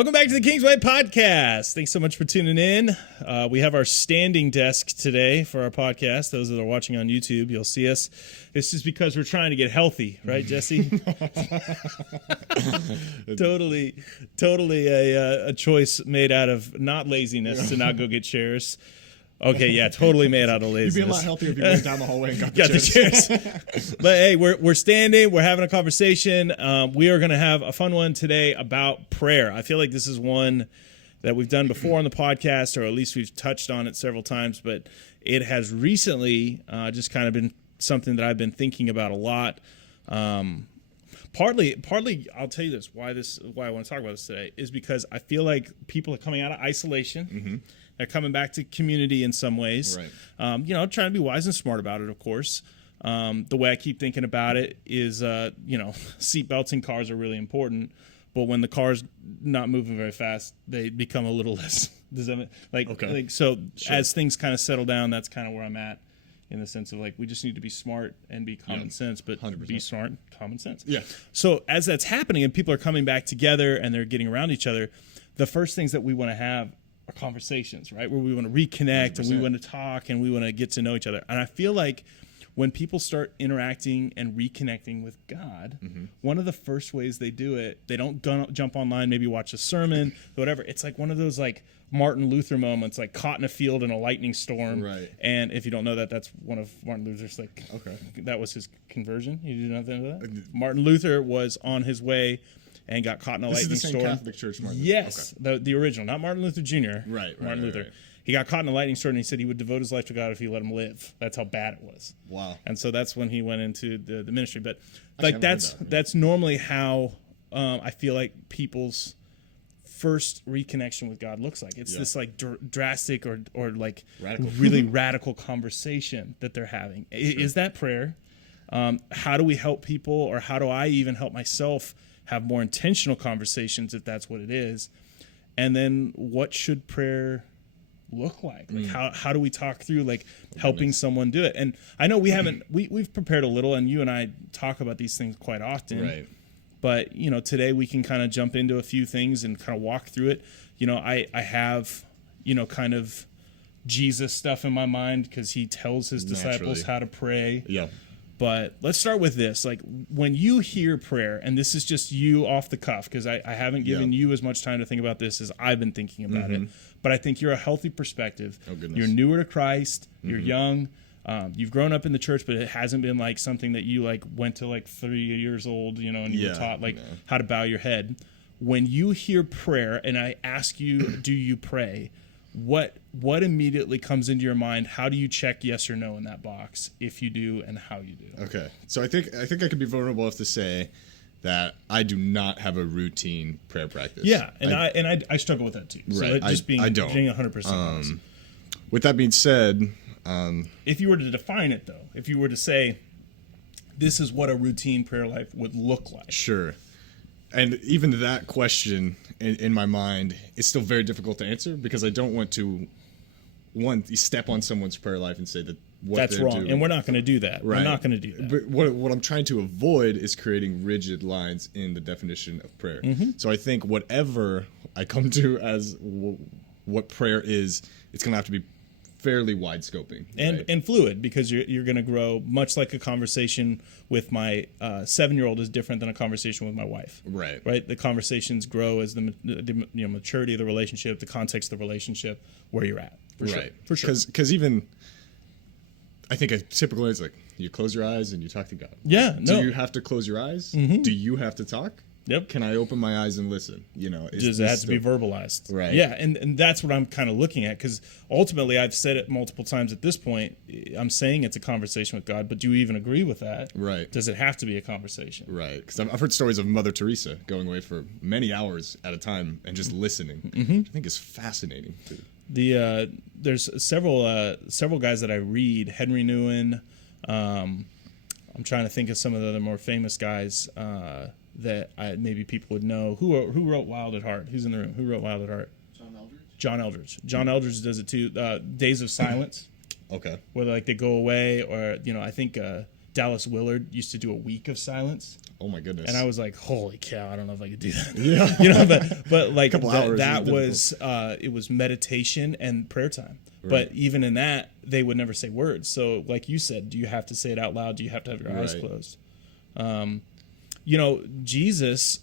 Welcome back to the Kingsway Podcast. Thanks so much for tuning in. We have our standing desk today for our podcast. Those that are watching on YouTube, you'll see us. This is because we're trying to get healthy, right, Jesse? Totally a choice made out of not laziness to not go get chairs. Okay, yeah, totally made out of laziness. You'd be a lot healthier if you went down the hallway and got the chairs. But hey, we're standing, we're having a conversation. We are going to have a fun one today about prayer. I feel like this is one that we've done before on the podcast, or at least we've touched on it several times, but it has recently just kind of been something that I've been thinking about a lot. Partly, I'll tell you this, why I want to talk about this today is because I feel like people are coming out of isolation. Mm-hmm. They're coming back to community in some ways. Right. Trying to be wise and smart about it, of course. The way I keep thinking about it is, seatbelts in cars are really important, but when the car's not moving very fast, they become a little less. Does that mean, Sure. As things kind of settle down, that's kind of where I'm at, in the sense of we just need to be smart and be common sense, but 100%. Be smart, common sense. Yeah. So as that's happening and people are coming back together and they're getting around each other, the first things that we want to have are conversations, right? Where we want to reconnect 100%. And we want to talk and we want to get to know each other. And I feel like when people start interacting and reconnecting with God, mm-hmm. one of the first ways they do it, they don't jump online, maybe watch a sermon, whatever. It's like one of those Martin Luther moments, caught in a field in a lightning storm. Right. And if you don't know that, that's one of Martin Luther's that was his conversion. You didn't know that? Martin Luther was on his way and got caught in a lightning storm. This is the same Catholic Church Martin Luther. Yes, okay. the original, not Martin Luther Jr. Right. Martin Luther. Right. He got caught in a lightning storm, and he said he would devote his life to God if he let him live. That's how bad it was. Wow. And so that's when he went into the ministry. But that's normally how I feel like people's first reconnection with God looks like. It's this drastic or radical. Really radical conversation that they're having. Sure. Is that prayer? How do we help people, or how do I even help myself have more intentional conversations, if that's what it is? And then what should prayer look like? How do we talk through helping someone do it? And I know we've prepared a little, and you and I talk about these things quite often. Right. But today we can kind of jump into a few things and kind of walk through it. I have kind of Jesus stuff in my mind because he tells his disciples how to pray. Yeah. But let's start with this. When you hear prayer, and this is just you off the cuff, because I haven't given you as much time to think about this as I've been thinking about it. But I think you're a healthy perspective. Oh, goodness. You're newer to Christ. You're young. You've grown up in the church, but it hasn't been something that you went to 3 years old, and you were taught how to bow your head. When you hear prayer, and I ask you, do you pray? What immediately comes into your mind? How do you check yes or no in that box, if you do, and how you do? Okay, so I think I could be vulnerable enough to say that I do not have a routine prayer practice. Yeah, and I struggle with that too. Right, so being 100% honest. With that being said, if you were to define it though, if you were to say, this is what a routine prayer life would look like. Sure. And even that question in my mind is still very difficult to answer, because I don't want to step on someone's prayer life and say that that's wrong. Doing. And we're not going to do that. Right. We're not going to do that. But what I'm trying to avoid is creating rigid lines in the definition of prayer. Mm-hmm. So I think whatever I come to as what prayer is, it's going to have to be fairly wide scoping and fluid, because you're going to grow, much like a conversation with my 7-year-old is different than a conversation with my wife. Right. The conversations grow as the maturity of the relationship, the context of the relationship, where you're at. For sure. Because even I think a typical is you close your eyes and you talk to God. Yeah. Do you have to close your eyes? Mm-hmm. Do you have to talk? Yep. Can I open my eyes and listen? It has to be verbalized. Right. Yeah, and that's what I'm kind of looking at, because ultimately I've said it multiple times at this point. I'm saying it's a conversation with God, but do you even agree with that? Right. Does it have to be a conversation? Right. Because I've heard stories of Mother Teresa going away for many hours at a time and just listening. Mm-hmm. Which I think is fascinating too. There's several guys that I read. Henry Nouwen. I'm trying to think of some of the other more famous guys that maybe people would know. Who wrote Wild at Heart? Who's in the room? Who wrote Wild at Heart? John Eldridge. John Eldridge does it too. Days of Silence. Okay. Where they go away, or I think Delk Dallas Willard used to do a week of silence. Oh my goodness! And I was like, holy cow! I don't know if I could do that. Yeah, but like that was it was meditation and prayer time. Right. But even in that, they would never say words. So, like you said, do you have to say it out loud? Do you have to have your eyes closed? Jesus,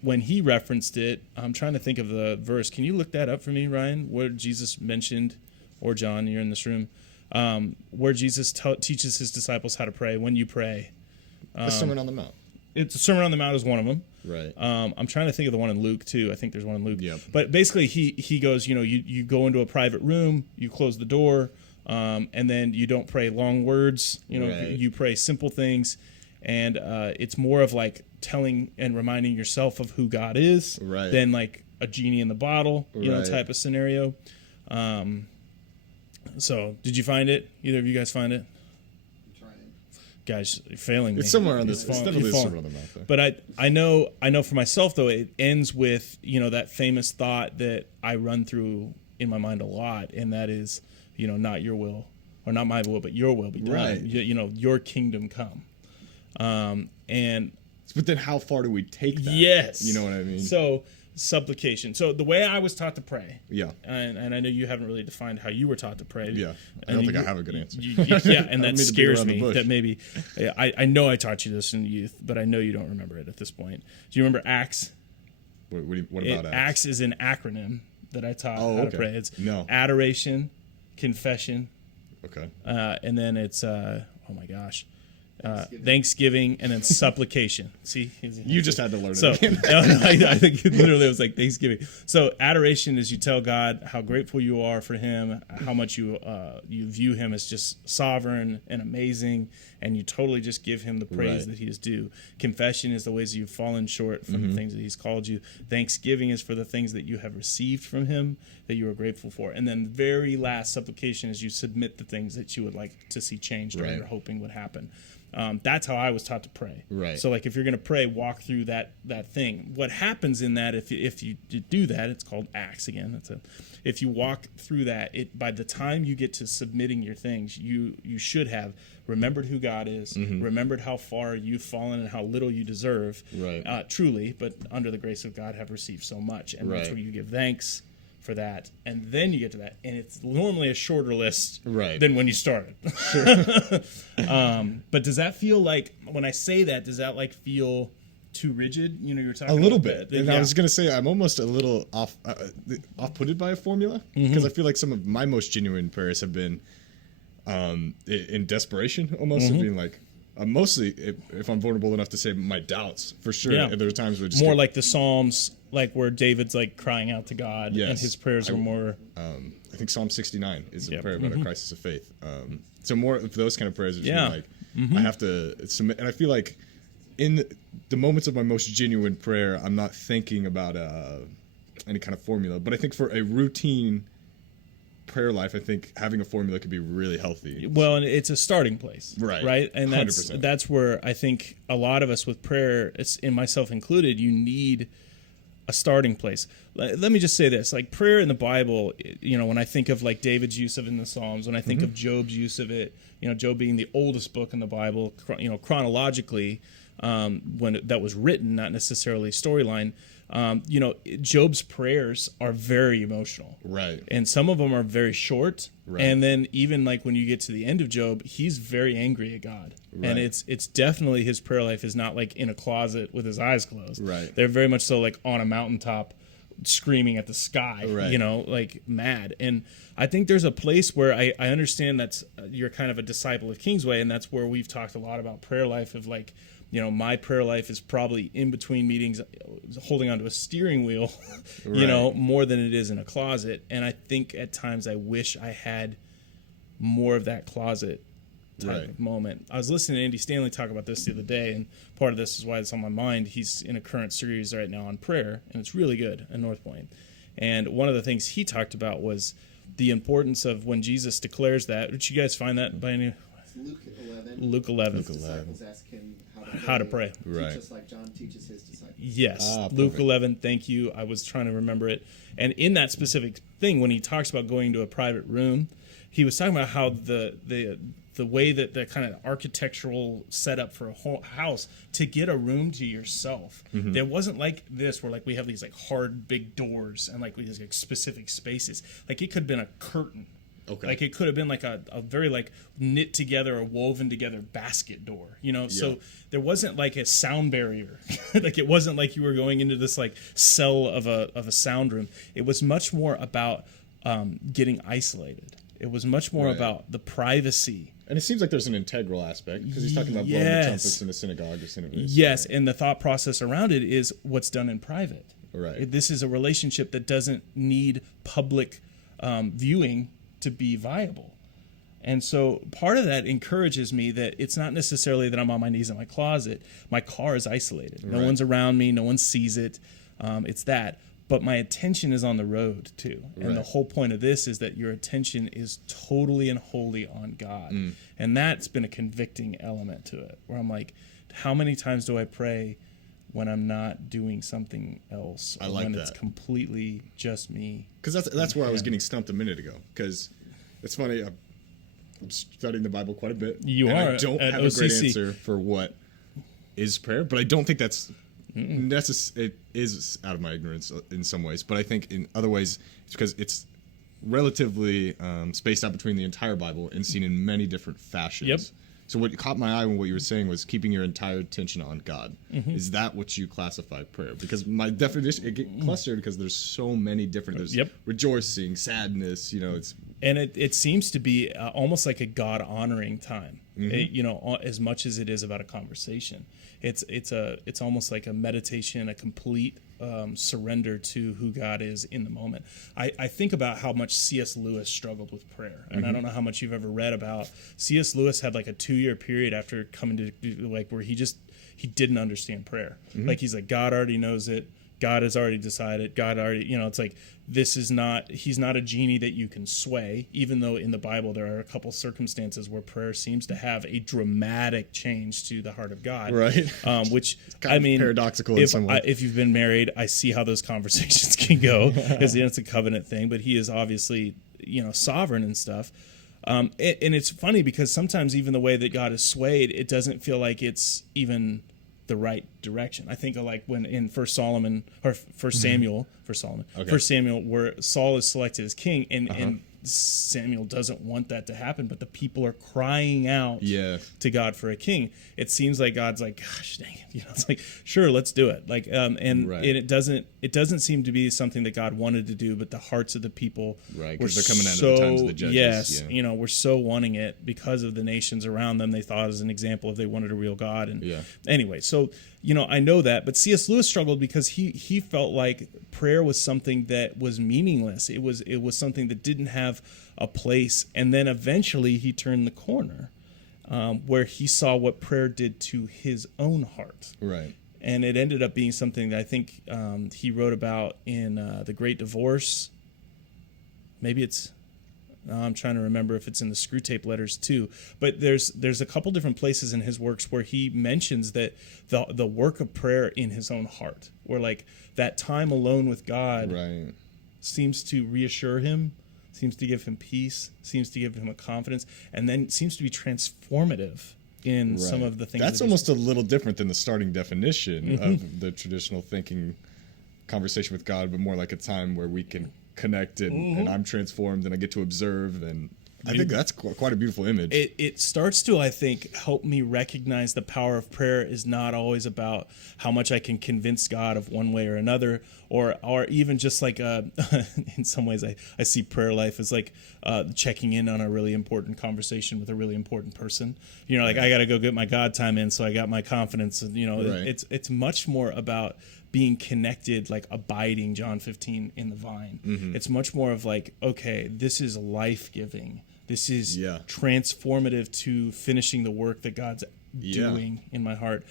when he referenced it, I'm trying to think of the verse. Can you look that up for me, Ryan? Where Jesus mentioned, or John, you're in this room, where Jesus teaches his disciples how to pray. When you pray, the Sermon on the Mount. It's the Sermon on the Mount is one of them. Right. I'm trying to think of the one in Luke too. I think there's one in Luke. Yep. But basically, he goes, you go into a private room, you close the door, and then you don't pray long words. You pray simple things, and it's more of like telling and reminding yourself of who God is, than like a genie in the bottle, type of scenario. So, did you find it? Either of you guys find it? Guys, you're failing me. It's somewhere on this. It's definitely somewhere on the map. But I know for myself though, it ends with that famous thought that I run through in my mind a lot, and that is not your will, or not my will, but your will be done. Right. Your kingdom come. And but then how far do we take that? Yes. You know what I mean? So supplication. So the way I was taught to pray. Yeah. And I know you haven't really defined how you were taught to pray. Yeah. I don't think I have a good answer. Yeah, and that scares me that maybe I know I taught you this in youth, but I know you don't remember it at this point. Do you remember ACTS? What about ACTS? ACTS is an acronym that I taught how to pray. It's adoration, confession. Okay. And then it's oh my gosh. Thanksgiving, and then supplication. See, you just had to learn it. So I think literally it was like Thanksgiving. So adoration is you tell God how grateful you are for Him, how much you view Him as just sovereign and amazing, and you totally just give Him the praise that He is due. Confession is the ways you've fallen short from the things that He's called you. Thanksgiving is for the things that you have received from Him that you are grateful for, and then very last supplication is you submit the things that you would like to see changed or you're hoping would happen. That's how I was taught to pray. Right. So, like, if you're going to pray, walk through that thing. What happens in that, if you do that, it's called acts again. If you walk through that, by the time you get to submitting your things, you should have remembered who God is, remembered how far you've fallen and how little you deserve, truly, but under the grace of God have received so much. And that's where you give thanks for that, and then you get to that, and it's normally a shorter list than when you started. Sure. But does that feel like, when I say that, does that like feel too rigid? You're talking a little bit. And I was gonna say I'm almost a little off-putted by a formula, because I feel like some of my most genuine prayers have been in desperation, almost, of being like, mostly if I'm vulnerable enough to say my doubts, for sure. Yeah. And there are times where just more like the Psalms, like where David's like crying out to God, and his prayers are more. I think Psalm 69 is a prayer about a crisis of faith. So more of those kind of prayers are just like I have to submit, and I feel like in the moments of my most genuine prayer, I'm not thinking about any kind of formula, but I think for a routine prayer life, I think having a formula could be really healthy. Well, and it's a starting place, right? And 100%. That's where I think a lot of us with prayer, and myself included, you need a starting place. Let me just say this, like prayer in the Bible, when I think of like David's use of it in the Psalms, when I think of Job's use of it, Job being the oldest book in the Bible, chronologically, when that was written, not necessarily storyline. Job's prayers are very emotional, right? And some of them are very short, right? And then even like when you get to the end of Job, he's very angry at God, right? And it's definitely, his prayer life is not like in a closet with his eyes closed, right? They're very much so like on a mountaintop, screaming at the sky, right? Like mad. And I think there's a place where I understand that's you're kind of a disciple of Kingsway, and that's where we've talked a lot about prayer life of like, my prayer life is probably in between meetings, holding onto a steering wheel, more than it is in a closet. And I think at times I wish I had more of that closet type of moment. I was listening to Andy Stanley talk about this the other day, and part of this is why it's on my mind. He's in a current series right now on prayer, and it's really good at North Point. And one of the things he talked about was the importance of when Jesus declares that. Did you guys find that by any? Luke 11. His disciples ask him how to pray. Right. Just like John teaches his disciples. Yes. Luke 11. Thank you. I was trying to remember it. And in that specific thing, when he talks about going to a private room, he was talking about how the way that the kind of architectural setup for a whole house to get a room to yourself. There wasn't like this where like we have these like hard big doors and like we have like specific spaces. Like it could have been a curtain. Okay. Like it could have been like a very like knit together or woven together basket door, you know? So there wasn't like a sound barrier. Like it wasn't like you were going into this like cell of a sound room. It was much more about getting isolated. It was much more about the privacy. And it seems like there's an integral aspect because he's talking about blowing the trumpets in the synagogue or synagogue. Yes, and the thought process around it is what's done in private. Right. This is a relationship that doesn't need public viewing to be viable. And so part of that encourages me that it's not necessarily that I'm on my knees in my closet. My car is isolated. No one's around me. No one sees it. It's that. But my attention is on the road too. And the whole point of this is that your attention is totally and wholly on God. And that's been a convicting element to it, where I'm like, how many times do I pray when I'm not doing something else? Or when it's completely just me. Because that's where I was getting stumped a minute ago. Because it's funny, I'm studying the Bible quite a bit. I don't have a great answer for what is prayer, but I don't think that's it is out of my ignorance in some ways. But I think in other ways, it's because it's relatively spaced out between the entire Bible and seen in many different fashions. Yep. So what caught my eye when what you were saying was keeping your entire attention on God. Is that what you classify prayer? Because my definition, it get clustered because there's so many different, there's rejoicing, sadness, you know, it's. And it seems to be almost like a God honoring time, you know, as much as it is about a conversation. It's almost like a meditation, a complete surrender to who God is in the moment. I think about how much C.S. Lewis struggled with prayer, and I don't know how much you've ever read about. C.S. Lewis had like a 2-year period after coming to like where he didn't understand prayer. Like he's like, God already knows it. God has already decided. God already, you know, it's like he's not a genie that you can sway, even though in the Bible there are a couple circumstances where prayer seems to have a dramatic change to the heart of God. Right. Which, kind of paradoxical in some way. If you've been married, I see how those conversations can go, because it's a covenant thing, but he is obviously, you know, sovereign and stuff. And it's funny because sometimes even the way that God is swayed, it doesn't feel like it's even the right direction. I think of like when in First Samuel, where Saul is selected as king, and Samuel doesn't want that to happen, but the people are crying out to God for a king. It seems like God's like, gosh dang it, you know, it's like, sure, let's do it. Like, and it doesn't seem to be something that God wanted to do, but the hearts of the people were because they're coming out of the times of the judges. You know, we're so wanting it because of the nations around them. They thought as an example if they wanted a real God. And anyway, so you know, I know that, but C.S. Lewis struggled because he felt like prayer was something that was meaningless. It was something that didn't have a place. And then eventually he turned the corner, where he saw what prayer did to his own heart. Right. And it ended up being something that I think he wrote about in The Great Divorce. Maybe it's. I'm trying to remember if it's in the Screw Tape Letters too, but there's a couple different places in his works where he mentions that the work of prayer in his own heart, where like that time alone with God seems to reassure him, seems to give him peace, seems to give him a confidence, and then seems to be transformative in some of the things. That's almost a little different than the starting definition of the traditional thinking conversation with God, but more like a time where we can connected and I'm transformed and I get to observe, and I think that's quite a beautiful image. It starts to, I think, help me recognize the power of prayer is not always about how much I can convince God of one way or another, or even just like in some ways I see prayer life as like checking in on a really important conversation with a really important person. You know, like I got to go get my God time in, so I got my confidence. And, you know, it's much more about being connected, like abiding, John 15, in the vine. It's much more of like, okay, this is life-giving. This is transformative to finishing the work that God's doing in my heart.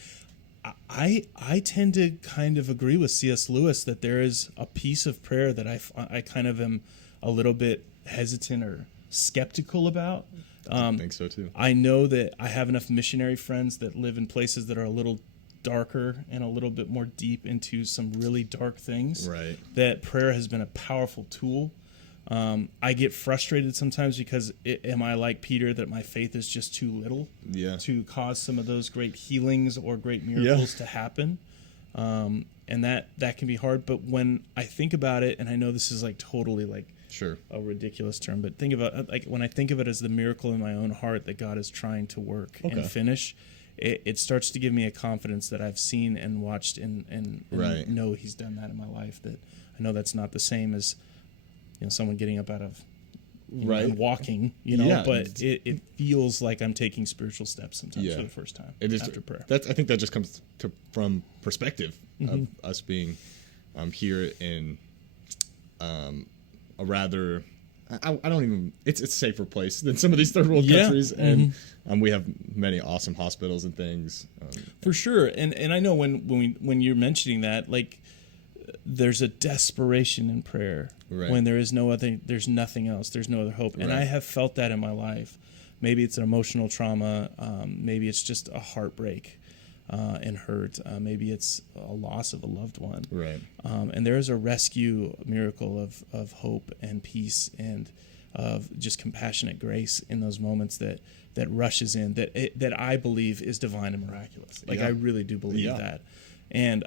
I tend to kind of agree with C.S. Lewis that there is a piece of prayer that I kind of am a little bit hesitant or skeptical about. I think so too. I know that I have enough missionary friends that live in places that are a little darker and a little bit more deep into some really dark things, that prayer has been a powerful tool. I get frustrated sometimes because am I like Peter that my faith is just too little to cause some of those great healings or great miracles to happen? And that can be hard. But when I think about it, and I know this is like totally like a ridiculous term, but think about like when I think of it as the miracle in my own heart that God is trying to work and finish, it starts to give me a confidence that I've seen and watched and know He's done that in my life. That I know that's not the same as someone getting up out of and walking, but it feels like I'm taking spiritual steps sometimes for the first time after prayer. I think that just comes from perspective of us being here in a rather I don't even it's a safer place than some of these third world countries, and we have many awesome hospitals and things for sure. And I know when you're mentioning that, like, there's a desperation in prayer when there's nothing else, there's no other hope. And I have felt that in my life. Maybe it's an emotional trauma, maybe it's just a heartbreak and hurt, maybe it's a loss of a loved one, and there is a rescue miracle of hope and peace and of just compassionate grace in those moments that rushes in, that I believe is divine and miraculous. Like, I really do believe that. And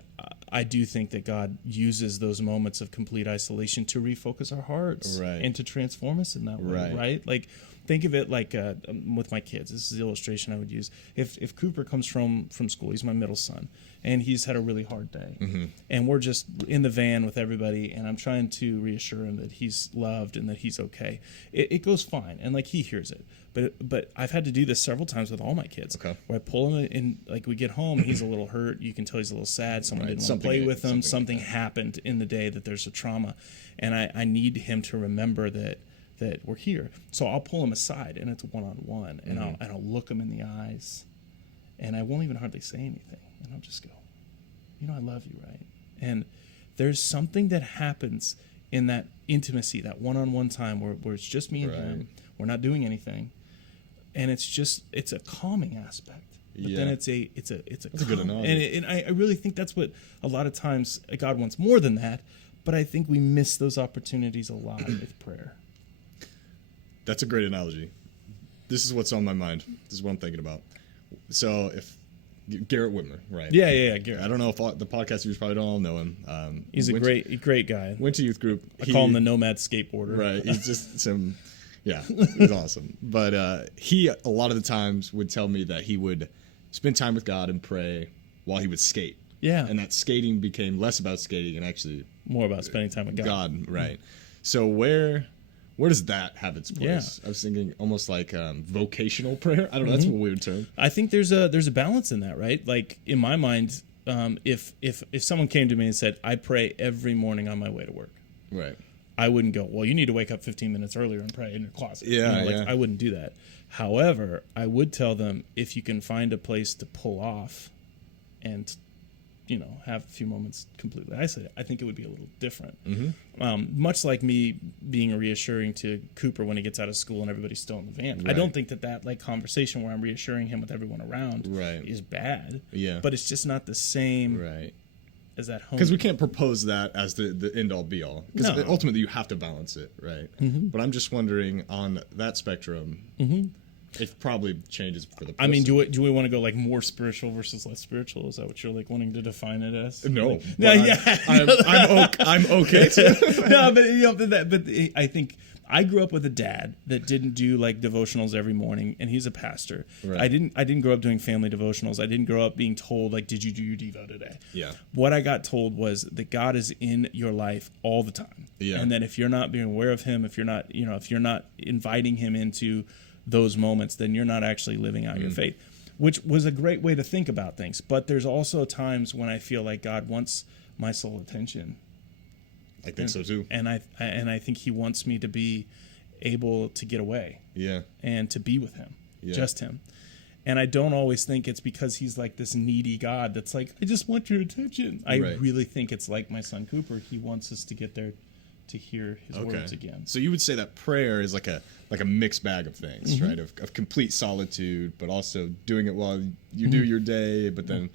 I do think that God uses those moments of complete isolation to refocus our hearts and to transform us in that way, right? Like, think of it like with my kids. This is the illustration I would use. If Cooper comes from school, he's my middle son, and he's had a really hard day, and we're just in the van with everybody, and I'm trying to reassure him that he's loved and that he's okay. It goes fine, and like he hears it. But I've had to do this several times with all my kids. Where I pull him in, like we get home, he's a little hurt. You can tell he's a little sad. Someone didn't want to play with him. Something happened in the day that there's a trauma, and I need him to remember that we're here. So I'll pull him aside, and it's one-on-one, and I'll look him in the eyes, and I won't even hardly say anything, and I'll just go, I love you, right? And there's something that happens in that intimacy, that one-on-one time where it's just me and him. We're not doing anything. And it's a calming aspect, but then it's a good analogy. And I really think that's what a lot of times God wants more than that, but I think we miss those opportunities a lot with prayer. That's a great analogy. This is what's on my mind. This is what I'm thinking about. So if Garrett Whitmer, right? Yeah, Garrett. I don't know if the podcast viewers probably don't all know him. He's a great guy. Went to youth group. I call him the nomad skateboarder. Right. He's just he's awesome. But he, a lot of the times, would tell me that he would spend time with God and pray while he would skate. Yeah. And that skating became less about skating and actually more about spending time with God. Right. So where does that have its place? I was thinking almost like vocational prayer. I don't know. That's a weird term. I think there's a balance in that, right? Like, in my mind, if someone came to me and said, I pray every morning on my way to work. Right. I wouldn't go, well, you need to wake up 15 minutes earlier and pray in your closet. Yeah. I wouldn't do that. However, I would tell them, if you can find a place to pull off and, have a few moments completely isolated, I think it would be a little different. Much like me being reassuring to Cooper when he gets out of school and everybody's still in the van. Right. I don't think that like conversation where I'm reassuring him with everyone around is bad. Yeah. But it's just not the same. Right. As that home, because we can't propose that as the end all be all, because ultimately you have to balance it, right? But I'm just wondering, on that spectrum, it probably changes for the person. I mean, do we want to go like more spiritual versus less spiritual? Is that what you're like wanting to define it as? No, I'm okay too. No, but I think I grew up with a dad that didn't do like devotionals every morning, and he's a pastor. Right. I didn't grow up doing family devotionals. I didn't grow up being told, like, did you do your Devo today? Yeah. What I got told was that God is in your life all the time. Yeah. And that if you're not being aware of him, if you're not inviting him into those moments, then you're not actually living out your faith, which was a great way to think about things. But there's also times when I feel like God wants my sole attention. I think so too. And I think he wants me to be able to get away. Yeah. And to be with him. Yeah. Just him. And I don't always think it's because he's like this needy God that's like, I just want your attention. I really think it's like my son Cooper. He wants us to get there to hear his words again. So you would say that prayer is like a mixed bag of things, right? Of complete solitude, but also doing it while you do your day, but then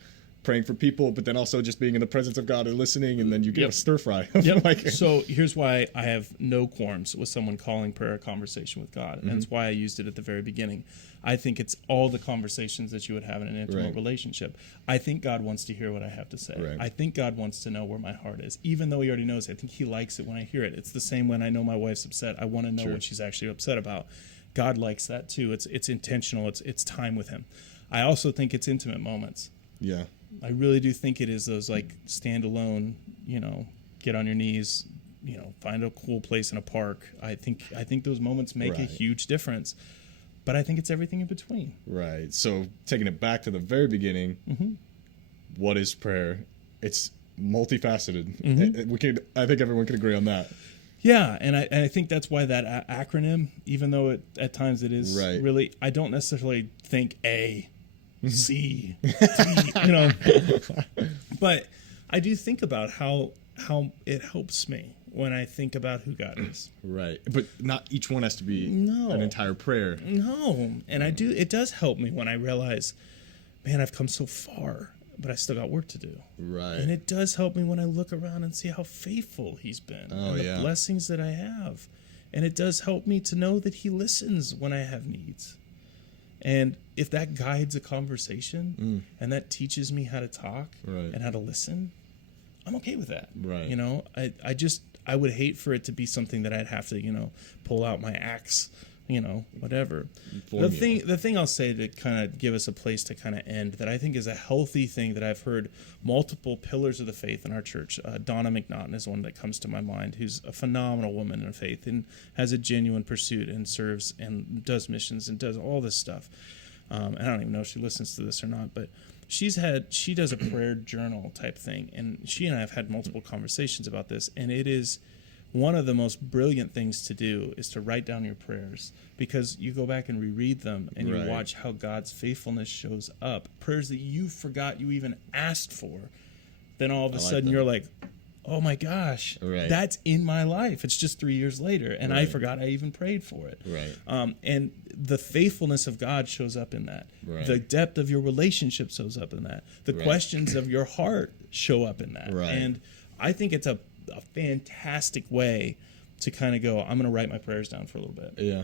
praying for people, but then also just being in the presence of God and listening, and then you get a stir fry. Yep. So here's why I have no qualms with someone calling prayer a conversation with God, and that's why I used it at the very beginning. I think it's all the conversations that you would have in an intimate relationship. I think God wants to hear what I have to say. Right. I think God wants to know where my heart is, even though he already knows. I think he likes it when I hear it. It's the same when I know my wife's upset. I want to know what she's actually upset about. God likes that too. It's intentional. It's time with him. I also think it's intimate moments. Yeah. I really do think it is those like stand alone, get on your knees, find a cool place in a park. I think those moments make a huge difference. But I think it's everything in between. Right. So taking it back to the very beginning, what is prayer? It's multifaceted. I think everyone can agree on that. Yeah, and I think that's why that acronym, even though at times it is really, I don't necessarily think A, C, D, but I do think about how it helps me when I think about who God is. Right. But not each one has to be an entire prayer. No. And it does help me when I realize, man, I've come so far, but I still got work to do. Right. And it does help me when I look around and see how faithful he's been and the blessings that I have. And it does help me to know that he listens when I have needs. And if that guides a conversation and that teaches me how to talk and how to listen, I'm okay with that. Right. I would hate for it to be something that I'd have to, pull out my axe, whatever. The thing I'll say to kind of give us a place to kind of end that I think is a healthy thing that I've heard multiple pillars of the faith in our church. Donna McNaughton is one that comes to my mind, who's a phenomenal woman in faith and has a genuine pursuit and serves and does missions and does all this stuff. I don't even know if she listens to this or not, but she does a prayer journal type thing, and she and I have had multiple conversations about this, and it is one of the most brilliant things to do is to write down your prayers, because you go back and reread them and you watch how God's faithfulness shows up. Prayers that you forgot you even asked for, then all of a sudden you're like, oh my gosh, that's in my life. It's just 3 years later, and I forgot I even prayed for it. Right. And the faithfulness of God shows up in that. Right. The depth of your relationship shows up in that. The questions of your heart show up in that. Right. And I think it's a fantastic way to kind of go, I'm going to write my prayers down for a little bit. Yeah.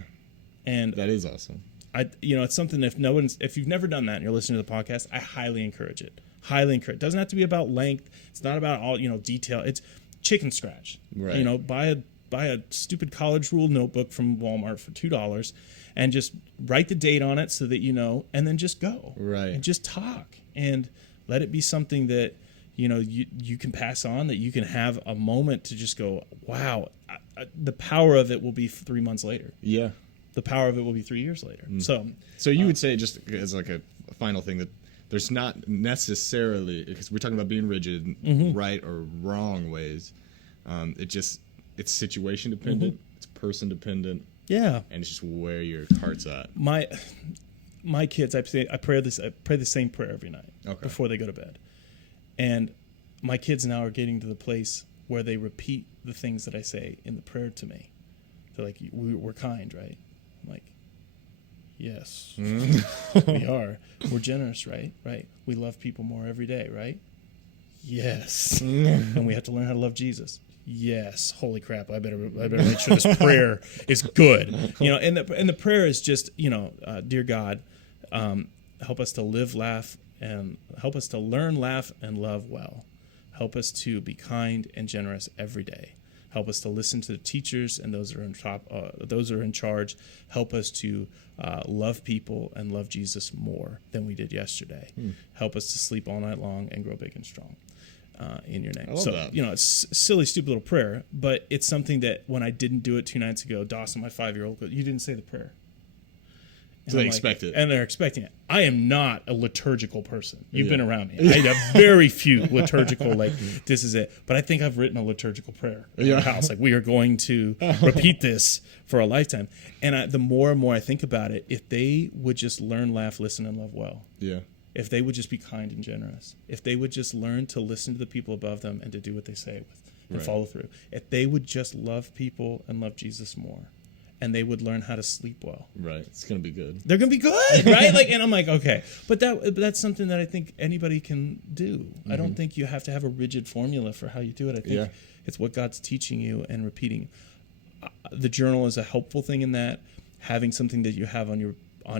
And that is awesome. It's something if you've never done that and you're listening to the podcast, I highly encourage it. Highly encourage. It doesn't have to be about length. It's not about all, detail. It's chicken scratch. Right. Buy a stupid college rule notebook from Walmart for $2 and just write the date on it so that and then just go. Right. And just talk and let it be something that you can pass on, that you can have a moment to just go, wow, the power of it will be 3 months later. Yeah. The power of it will be 3 years later. So you would say, just as like a final thing, that there's not necessarily, because we're talking about being rigid, right or wrong ways. It's situation dependent, it's person dependent. Yeah. And it's just where your heart's at. My kids, I pray the same prayer every night before they go to bed. And my kids now are getting to the place where they repeat the things that I say in the prayer to me. They're like, we're kind, right? I'm like, yes, we are. We're generous, right? Right. We love people more every day, right? Yes. And we have to learn how to love Jesus. Yes. Holy crap. I better make sure this prayer is good. And the prayer is just, dear God, help us to live, laugh, and help us to learn, laugh, and love well. Help us to be kind and generous every day. Help us to listen to the teachers and those that are in charge. Help us to love people and love Jesus more than we did yesterday. Help us to sleep all night long and grow big and strong in your name. I love that. It's a silly, stupid little prayer, but it's something that when I didn't do it 2 nights ago, Dawson, my 5-year-old, goes, you didn't say the prayer. So they expect it. And they're expecting it. I am not a liturgical person. You've been around me. I have very few liturgical, this is it. But I think I've written a liturgical prayer in our house. We are going to repeat this for a lifetime. And the more and more I think about it, if they would just learn, laugh, listen, and love well. Yeah. If they would just be kind and generous. If they would just learn to listen to the people above them and to do what they say and follow through. If they would just love people and love Jesus more. and they would learn how to sleep well. Right. It's going to be good. They're going to be good, right? Like, and I'm like, okay. But that's something that I think anybody can do. I don't think you have to have a rigid formula for how you do it. I think it's what God's teaching you and repeating. The journal is a helpful thing in that. Having something that you have on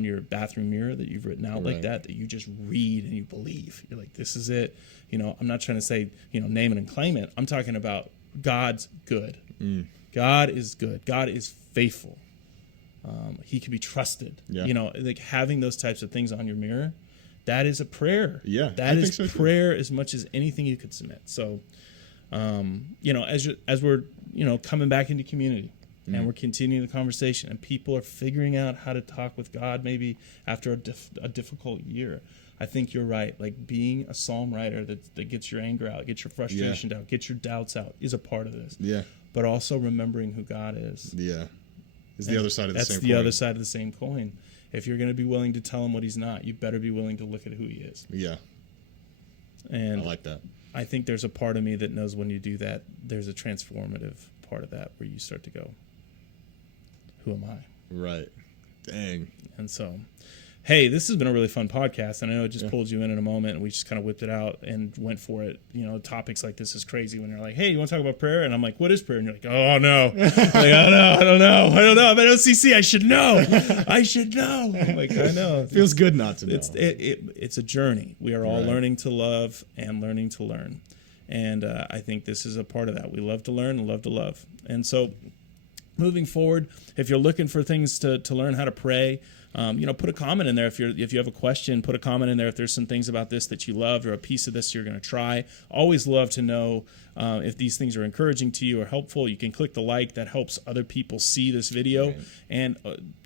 your bathroom mirror that you've written out like that you just read and you believe. You're like, this is it. You know, I'm not trying to say, you know, name it and claim it. I'm talking about God's good. God is good. God is faithful. He can be trusted. Yeah. You know, like having those types of things on your mirror, that is a prayer. Yeah, that is prayer as much as anything you could submit. So, you know, as we're, you know, coming back into community and we're continuing the conversation and people are figuring out how to talk with God maybe after a difficult year, I think you're right. Like being a psalm writer that gets your anger out, gets your frustration out, gets your doubts out is a part of this. Yeah. But also remembering who God is. Yeah. Is the other side of the same coin. That's the other side of the same coin. If you're going to be willing to tell him what he's not, you better be willing to look at who he is. Yeah. And I like that. I think there's a part of me that knows when you do that, there's a transformative part of that where you start to go, who am I? Right. Dang. And so, hey, this has been a really fun podcast, and I know it just pulled you in a moment, and we just kind of whipped it out and went for it. You know, topics like this is crazy when you're like, hey, you want to talk about prayer? And I'm like, what is prayer? And you're like, oh, no. Like, I don't know. I'm at OCC. I should know. I'm like, I know. It feels good not to know. It's a journey. We are all learning to love and learning to learn. And I think this is a part of that. We love to learn and love to love. And so moving forward, if you're looking for things to learn how to pray, you know, put a comment in there if you have a question. Put a comment in there if there's some things about this that you loved or a piece of this you're going to try. Always love to know if these things are encouraging to you or helpful. You can click the like. That helps other people see this video. Right. And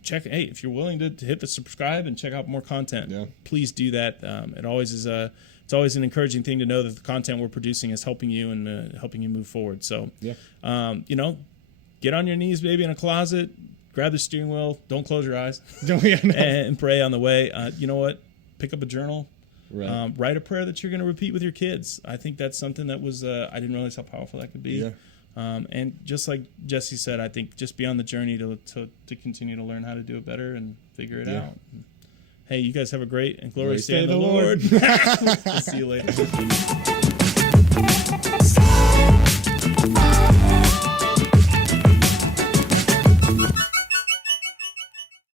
check. Hey, if you're willing to hit the subscribe and check out more content, please do that. It always is it's always an encouraging thing to know that the content we're producing is helping you and helping you move forward. So, you know, get on your knees, baby, in a closet. Grab the steering wheel. Don't close your eyes. And pray on the way. You know what? Pick up a journal. Right. Write a prayer that you're going to repeat with your kids. I think that's something that was I didn't realize how powerful that could be. Yeah. And just like Jesse said, I think just be on the journey to continue to learn how to do it better and figure it out. Hey, you guys have a great and glorious day in the Lord. See you later.